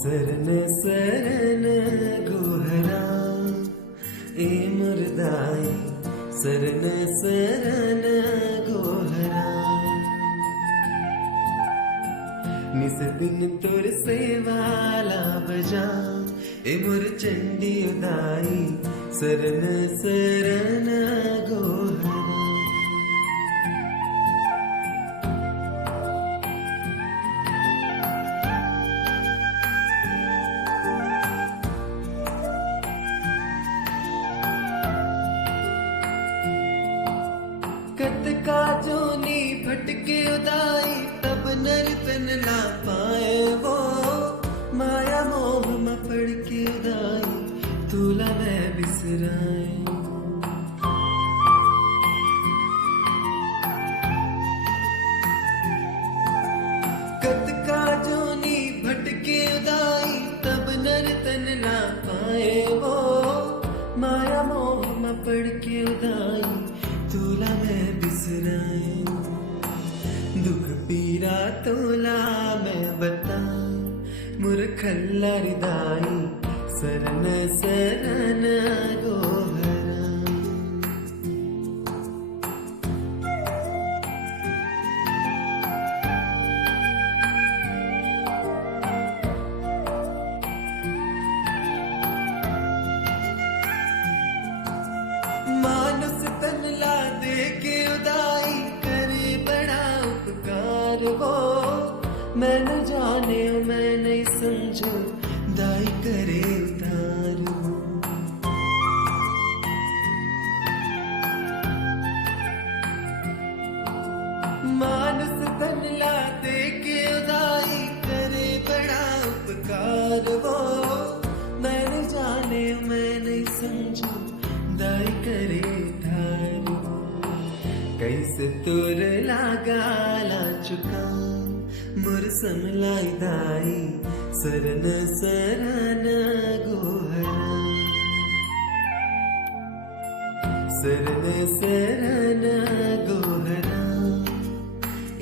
सरन सरन गोहरा ए मुर्दाई सरन सरन गोहरा निस दिन तुर से वाला बजा ए मुर चंडी उदाई सरन सरन गोहरा कत का जोनी भटके उदाई तब नर तन ला पाए वो माया मोह में पड़ के उदाई तूला मैं बिसराए कत का जोनी भटके उदाई तब नर तन ला पाए वो माया मोह में पड़ के उदाई तोला मैं बिसराए दुख पीरा तोला मैं बता मुरखल्ला रिदाई सरन सरन गोहरा मानस तन ला दे के उदाई करे बड़ा उपकार वो मैं न जाने मैं नहीं समझो दाई करे उतार मानस तन ला दे के उदाई करे बड़ा उपकार वो मैं न जाने मैं नहीं समझो दाई करे थारू कैसे तुर लागाला चुका मुर समलाई दाई सरन सरन गोहरा सरन सरन गोहरा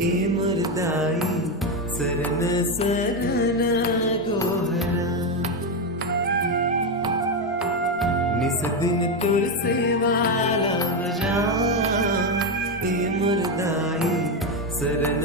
ए मुरदाई सरन सरन गोहरा निस दिन तुर से वाला बजा ए मुरदाई सरन